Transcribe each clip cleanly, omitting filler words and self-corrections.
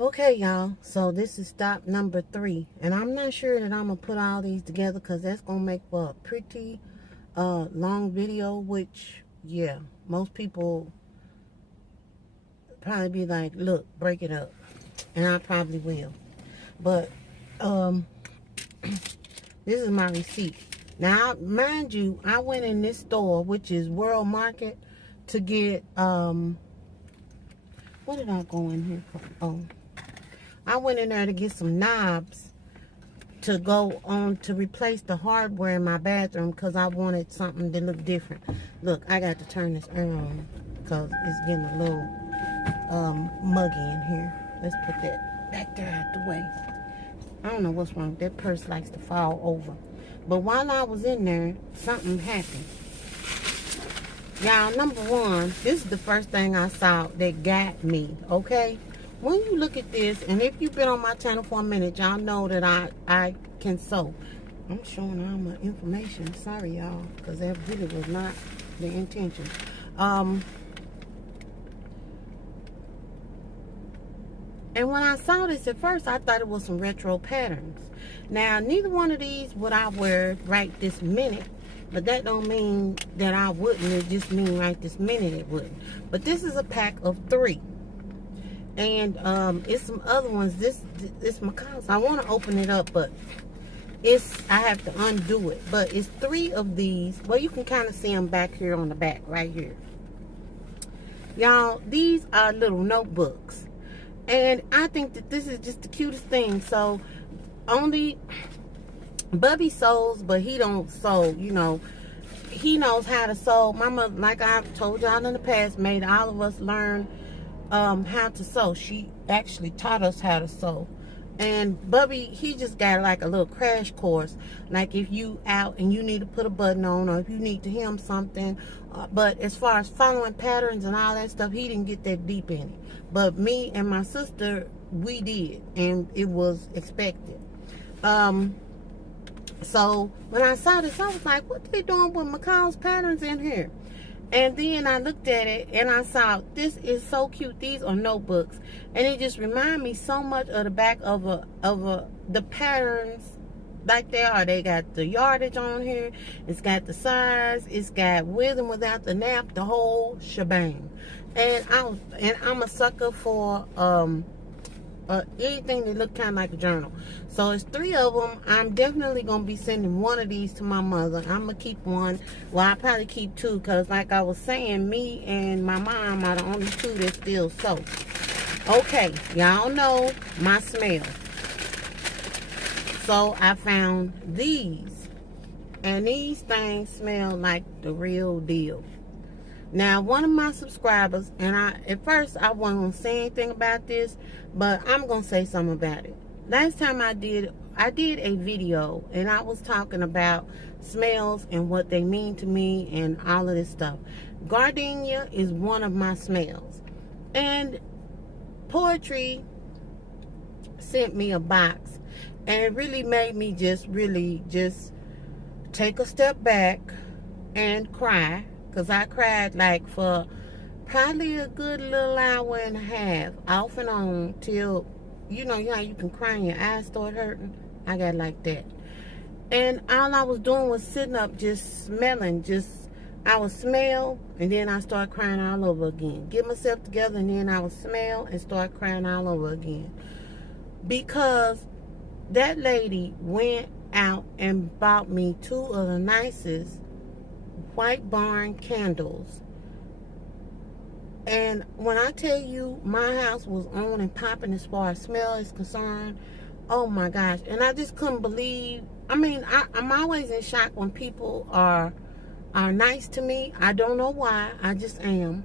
Okay, y'all, so this is stop number 3, and I'm not sure that I'm gonna put all these together because that's gonna make for a pretty long video, which, yeah, most people probably be like, look, break it up, and I probably will. But this is my receipt. Now, mind you, I went in this store, which is World Market, to get what did I go in here for? Oh, I went in there to get some knobs to go on to replace the hardware in my bathroom because I wanted something to look different. Look, I got to turn this air on because it's getting a little muggy in here. Let's put that back there out the way. I don't know what's wrong. That purse likes to fall over. But while I was in there, something happened. Y'all, number one, this is the first thing I saw that got me, okay? When you look at this, and if you've been on my channel for a minute, y'all know that I can sew. I'm showing all my information. Sorry, y'all, because that really was not the intention. And when I saw this at first, I thought it was some retro patterns. Now, neither one of these would I wear right this minute, but that don't mean that I wouldn't. It just mean right this minute it wouldn't. But this is a pack of 3. And it's some other ones. This Macau's. I want to open it up, but I have to undo it. But it's 3 of these. Well, you can kind of see them back here on the back, right here. Y'all, these are little notebooks. And I think that this is just the cutest thing. So, only Bubby sews, but he don't sew, you know. He knows how to sew. Mama, like I've told y'all in the past, made all of us learn how to sew. She actually taught us how to sew. And Bubby, he just got like a little crash course. Like if you out and you need to put a button on, or if you need to hem something. But as far as following patterns and all that stuff, he didn't get that deep in it. But me and my sister, we did. And it was expected. So when I saw this, I was like, what they doing with Macau's patterns in here? And then I looked at it and I saw, this is so cute. These are notebooks. And it just reminded me so much of the back of the patterns like they are. They got the yardage on here. It's got the size. It's got with and without the nap, the whole shebang. And I'm a sucker for anything that look kind of like a journal. So it's 3 of them. I'm definitely going to be sending one of these to my mother. I'm going to keep one. Well, I'll probably keep 2 because like I was saying, me and my mom are the only 2 that still sew. Okay, y'all know my smell. So I found these. And these things smell like the real deal. Now, one of my subscribers, and at first I wasn't going to say anything about this, but I'm going to say something about it. Last time I did a video, and I was talking about smells and what they mean to me and all of this stuff. Gardenia is one of my smells. And Poetry sent me a box, and it really made me just take a step back and cry. Because I cried like for probably a good little hour and a half, off and on, till, you know how you can cry and your eyes start hurting? I got like that. And all I was doing was sitting up just smelling. I would smell, and then I start crying all over again. Get myself together, and then I would smell and start crying all over again. Because that lady went out and bought me 2 of the nicest White Barn candles. And when I tell you my house was on and popping as far as smell is concerned, oh my gosh. And I just couldn't believe. I mean, I'm always in shock when people are nice to me. I don't know why. I just am.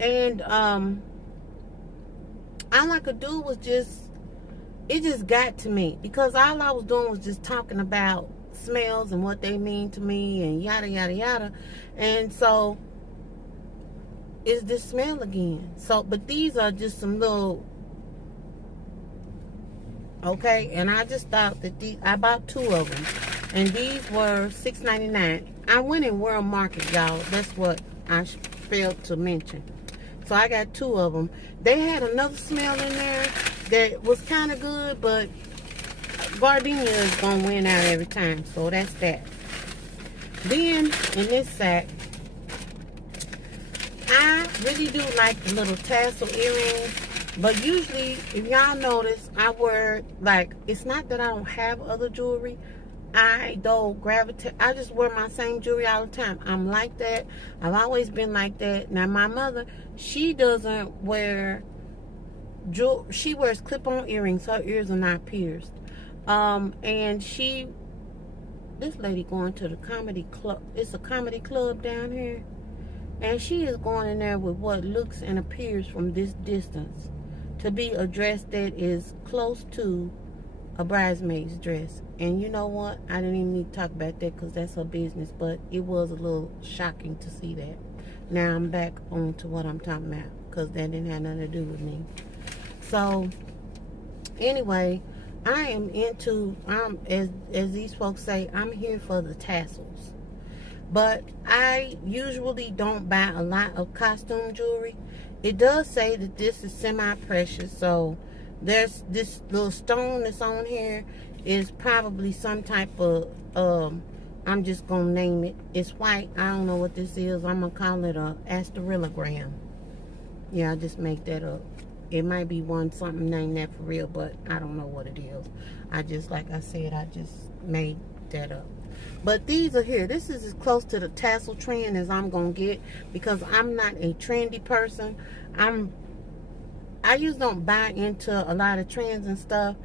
And all I could do was it just got to me. Because all I was doing was just talking about smells and what they mean to me and yada yada yada. And so it's this smell again. So but these are just some little, okay, and I just thought that I bought 2 of them, and these were $6.99. I went in World Market, y'all. That's what I failed to mention. So I got 2 of them. They had another smell in there that was kind of good, but gardenia is gonna win out every time. So that's that. Then in this sack, I really do like the little tassel earrings, but usually, if y'all notice, I wear, like, it's not that I don't have other jewelry. I just wear my same jewelry all the time. I'm like that. I've always been like that. Now, my mother, she doesn't wear jewelry. She wears clip-on earrings. Her ears are not pierced. And this lady going to the comedy club. It's a comedy club down here. And she is going in there with what looks and appears from this distance to be a dress that is close to a bridesmaid's dress. And you know what? I didn't even need to talk about that because that's her business. But it was a little shocking to see that. Now I'm back on to what I'm talking about because that didn't have nothing to do with me. So, anyway, I am into, as these folks say, I'm here for the tassels. But I usually don't buy a lot of costume jewelry. It does say that this is semi-precious. So there's this little stone that's on here is probably some type of, I'm just going to name it. It's white. I don't know what this is. I'm going to call it a astereogram. Yeah, I just make that up. It might be something named that for real, but I don't know what it is. Like I said, I just made that up. But these are here. This is as close to the tassel trend as I'm going to get because I'm not a trendy person. I usually don't buy into a lot of trends and stuff.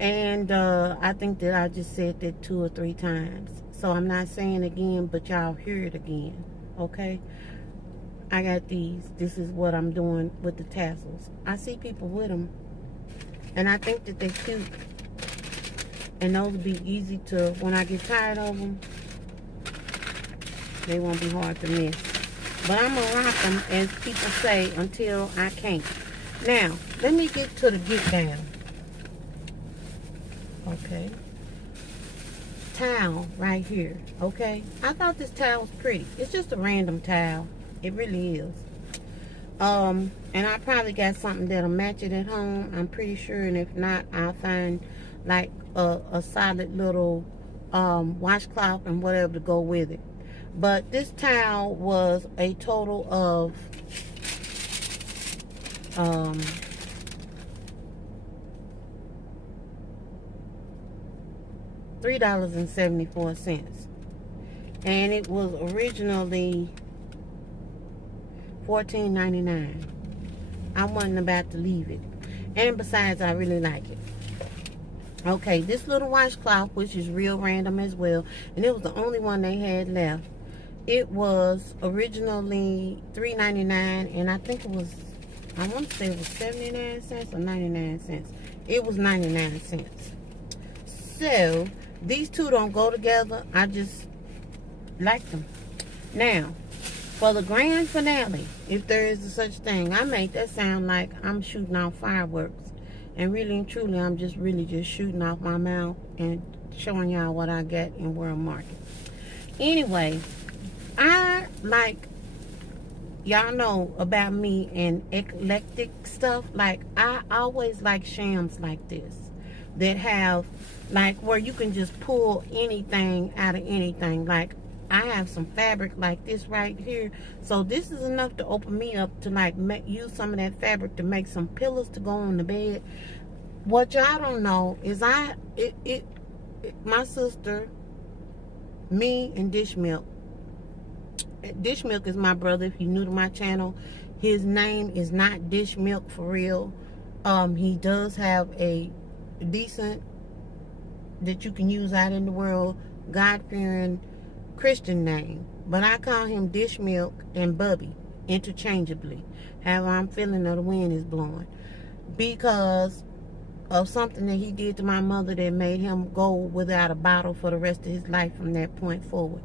And I think that I just said that 2 or 3 times. So I'm not saying it again, but y'all hear it again. Okay? I got these. This is what I'm doing with the tassels. I see people with them. And I think that they're cute. And those will be easy to, when I get tired of them, they won't be hard to miss. But I'm going to rock them, as people say, until I can't. Now, let me get to the get down. Okay. Towel right here. Okay. I thought this towel was pretty. It's just a random towel. It really is. And I probably got something that'll match it at home. I'm pretty sure. And if not, I'll find like a solid little washcloth and whatever to go with it. But this towel was a total of $3.74, and it was originally $14.99. I wasn't about to leave it, and besides, I really like it. Okay, this little washcloth, which is real random as well, and it was the only one they had left. It was originally $3.99, and I think it was, I want to say it was 79 cents or 99 cents. It was 99 cents. So, these two don't go together. I just like them. Now, for the grand finale, if there is a such thing, I make that sound like I'm shooting off fireworks. And really and truly, I'm just shooting off my mouth and showing y'all what I got in World Market. Anyway, I like, y'all know about me and eclectic stuff. Like, I always like shams like this that have, like, where you can just pull anything out of anything. Like, I have some fabric like this right here. So this is enough to open me up to, like, use some of that fabric to make some pillows to go on the bed. What y'all don't know is my sister, me, and Dish Milk. Dish Milk is my brother. If you're new to my channel, his name is not Dish Milk for real. He does have a decent, that you can use out in the world, God-fearing Christian name. But I call him Dish Milk and Bubby interchangeably. However I'm feeling that the wind is blowing. Because of something that he did to my mother that made him go without a bottle for the rest of his life from that point forward.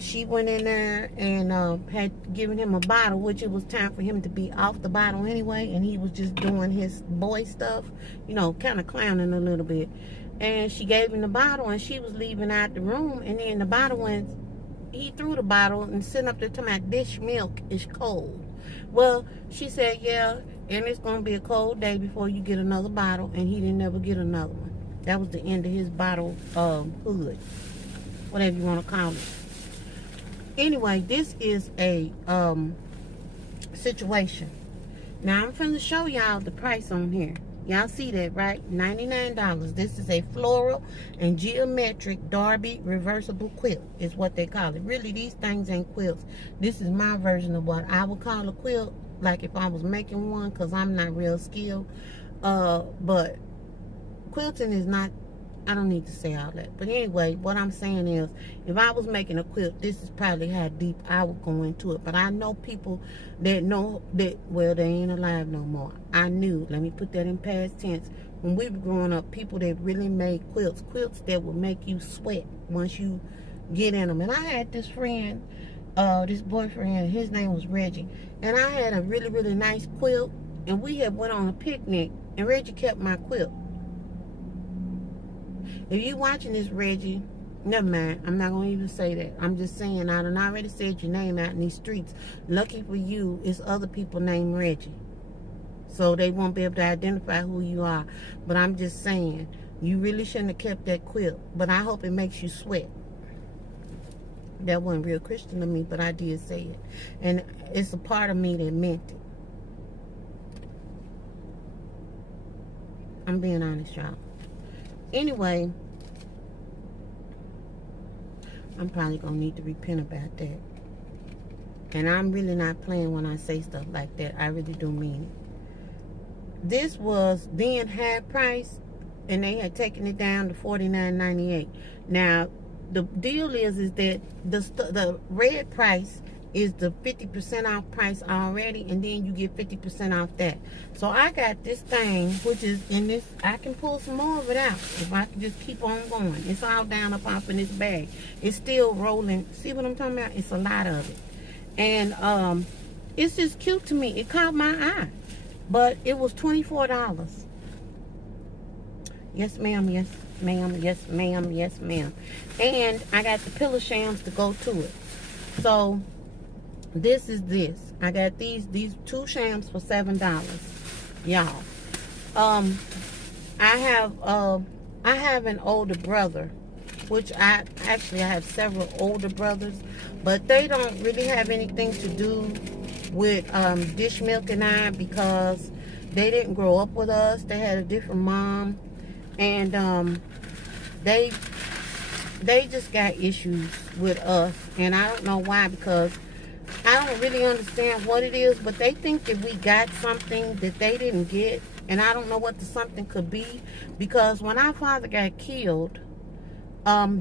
She went in there and had given him a bottle, which it was time for him to be off the bottle anyway, and he was just doing his boy stuff, you know, kind of clowning a little bit. And she gave him the bottle, and she was leaving out the room, and then the bottle went, he threw the bottle and sitting up there talking about, "Dish Milk is cold." Well, she said, yeah, and it's going to be a cold day before you get another bottle, and he didn't ever get another one. That was the end of his bottle hood, whatever you want to call it. Anyway, this is a situation. Now, I'm finna show y'all the price on here. Y'all see that, right? $99. This is a floral and geometric Darby reversible quilt is what they call it. Really, these things ain't quilts. This is my version of what I would call a quilt, like if I was making one, because I'm not real skilled. But quilting is not, I don't need to say all that. But anyway, what I'm saying is, if I was making a quilt, this is probably how deep I would go into it. But I know people that know that, well, they ain't alive no more. I knew, let me put that in past tense, when we were growing up, people that really made quilts that would make you sweat once you get in them. And I had this friend, this boyfriend, his name was Reggie. And I had a really, really nice quilt. And we had went on a picnic, and Reggie kept my quilt. If you watching this, Reggie, never mind. I'm not going to even say that. I'm just saying, I done already said your name out in these streets. Lucky for you, it's other people named Reggie. So they won't be able to identify who you are. But I'm just saying, you really shouldn't have kept that quilt. But I hope it makes you sweat. That wasn't real Christian to me, but I did say it. And it's a part of me that meant it. I'm being honest, y'all. Anyway, I'm probably going to need to repent about that. And I'm really not playing when I say stuff like that. I really do mean it. This was then half price, and they had taken it down to $49.98. Now, the deal is that the red price is the 50% off price already, and then you get 50% off that. So I got this thing, which is in this, I can pull some more of it out if I can just keep on going. It's all down up off in this bag. It's still rolling. See what I'm talking about? It's a lot of it. And it's just cute to me. It caught my eye. But it was $24. Yes, ma'am. Yes, ma'am. Yes, ma'am. Yes, ma'am. And I got the pillow shams to go to it. So this is this. I got these two shams for $7, y'all. I have an older brother, which I have several older brothers, but they don't really have anything to do with Dish Milk and I, because they didn't grow up with us. They had a different mom, and they just got issues with us, and I don't know why, because I don't really understand what it is, but they think that we got something that they didn't get, and I don't know what the something could be, because when our father got killed,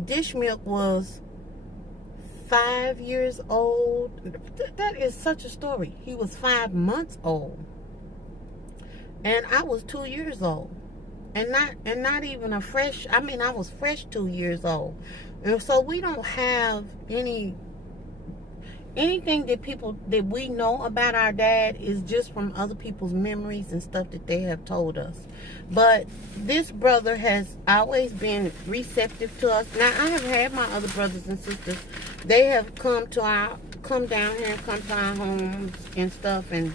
Dish Milk was 5 years old. That is such a story. He was 5 months old, and I was 2 years old, and not even a fresh. I mean, I was fresh 2 years old, and so we don't have anything that we know about our dad is just from other people's memories and stuff that they have told us. But this brother has always been receptive to us. Now, I have had my other brothers and sisters. They have come down here and come to our homes and stuff, and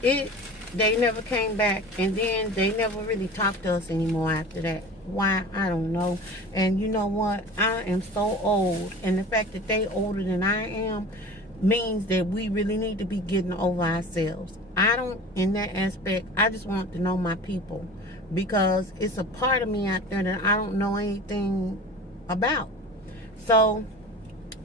they never came back, and then they never really talked to us anymore after that. Why, I don't know. And you know what? I am so old, and the fact that they older than I am means that we really need to be getting over ourselves. I don't, in that aspect, I just want to know my people, because it's a part of me out there that I don't know anything about. So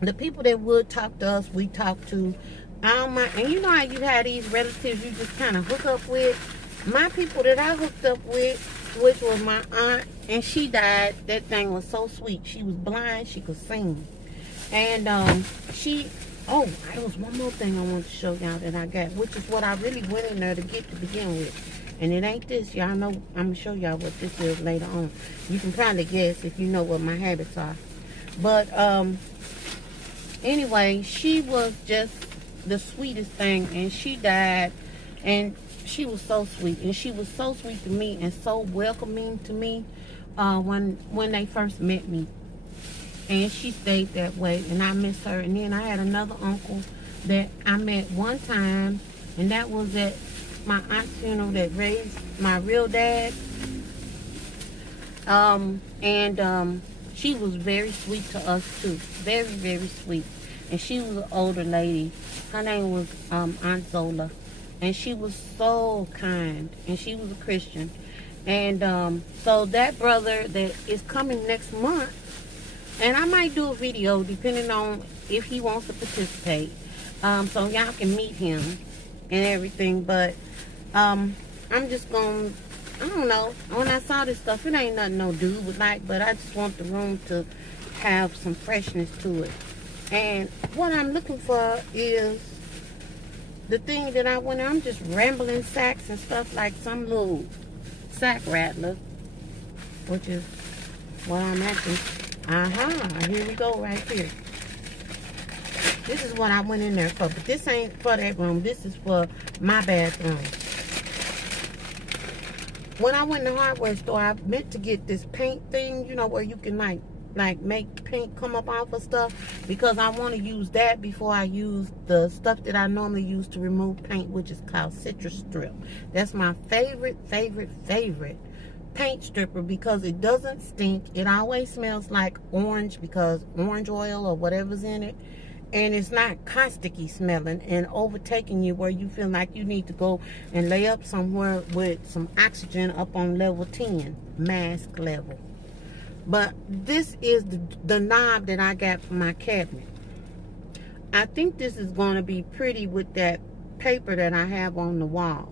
the people that would talk to us, we talk to. I don't mind. And you know how you have these relatives you just kind of hook up with? My people that I hooked up with, which was my aunt, and she died. That thing was so sweet. She was blind. She could sing. And there was one more thing I wanted to show y'all that I got, which is what I really went in there to get to begin with. And it ain't this. Y'all know, I'm going to show y'all what this is later on. You can probably guess if you know what my habits are. But anyway, she was just the sweetest thing, and she died, and she was so sweet, and she was so sweet to me and so welcoming to me when they first met me, and she stayed that way, and I miss her. And then I had another uncle that I met one time, and that was at my aunt's funeral that raised my real dad. She was very sweet to us too. Very, very sweet. And she was an older lady. Her name was Aunt Zola. And she was so kind. And she was a Christian. And so that brother that is coming next month, and I might do a video depending on if he wants to participate. So y'all can meet him and everything. But I'm just going to, I don't know. When I saw this stuff, it ain't nothing no dude would like, but I just want the room to have some freshness to it. And what I'm looking for is the thing that I want. I'm just rambling sacks and stuff like some little sack rattler, which is what I'm after. Here we go right here. This is what I went in there for, but this ain't for that room. This is for my bathroom. When I went in the hardware store, I meant to get this paint thing, you know, where you can like make paint come up off of stuff, because I want to use that before I use the stuff that I normally use to remove paint, which is called citrus strip. That's my favorite paint stripper, because it doesn't stink. It always smells like orange, because orange oil or whatever's in it. And it's not caustic-y smelling and overtaking you where you feel like you need to go and lay up somewhere with some oxygen up on level 10, mask level. But this is the knob that I got for my cabinet. I think this is going to be pretty with that paper that I have on the wall.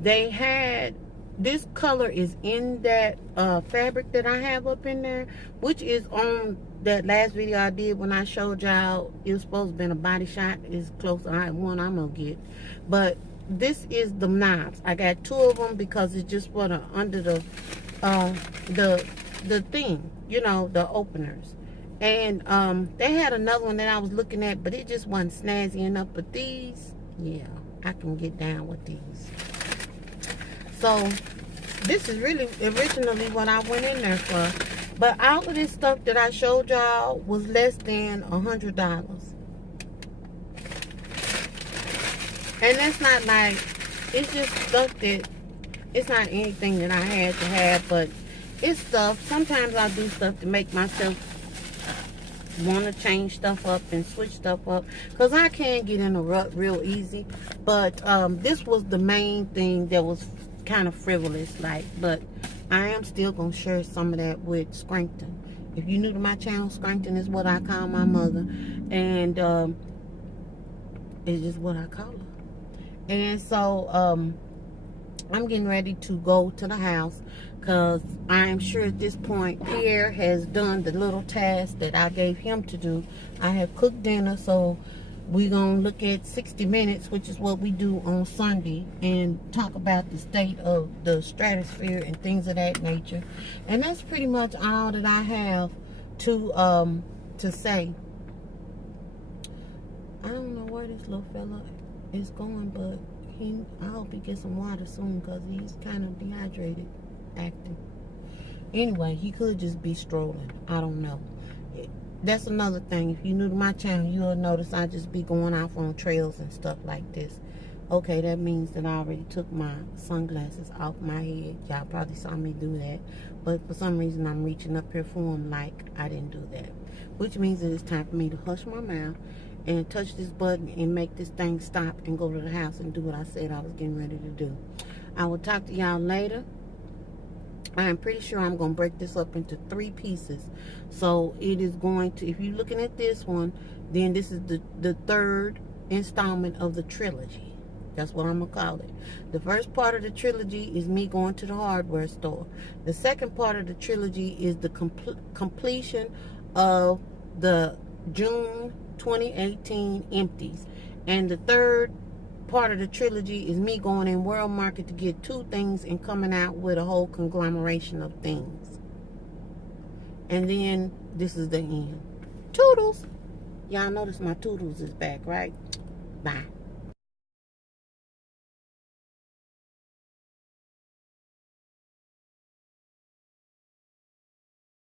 They had, this color is in that fabric that I have up in there, which is on that last video I did when I showed y'all it was supposed to be a body shot. Is close to one I'm gonna get. But this is the knobs. I got 2 of them because it's just for the under the thing, you know, the openers. And they had another one that I was looking at, but it just wasn't snazzy enough. But these, yeah, I can get down with these. So this is really originally what I went in there for. But all of this stuff that I showed y'all was less than $100. And that's not like, it's just stuff that, it's not anything that I had to have, but it's stuff. Sometimes I do stuff to make myself want to change stuff up and switch stuff up, because I can get in a rut real easy. But this was the main thing that was kind of frivolous, like, but I am still going to share some of that with Scrankton. If you're new to my channel, Scrankton is what I call my mother. And it's just what I call her. And so I'm getting ready to go to the house, because I am sure at this point Pierre has done the little task that I gave him to do. I have cooked dinner, so we're going to look at 60 Minutes, which is what we do on Sunday, and talk about the state of the stratosphere and things of that nature. And that's pretty much all that I have to say. I don't know where this little fella is going, but I hope he gets some water soon, because he's kind of dehydrated acting. Anyway, he could just be strolling. I don't know. That's another thing. If you're new to my channel, you'll notice I just be going off on trails and stuff like this. Okay, that means that I already took my sunglasses off my head. Y'all probably saw me do that. But for some reason, I'm reaching up here for them like I didn't do that. Which means that it's time for me to hush my mouth and touch this button and make this thing stop and go to the house and do what I said I was getting ready to do. I will talk to y'all later. I am pretty sure I'm going to break this up into 3 pieces. So it is going to, if you're looking at this one, then this is the 3rd installment of the trilogy. That's what I'm going to call it. The first part of the trilogy is me going to the hardware store. The second part of the trilogy is the completion of the June 2018 empties. And the third part of the trilogy is me going in World Market to get 2 things and coming out with a whole conglomeration of things. And then this is the end. Toodles. Y'all notice my Toodles is back, right? Bye.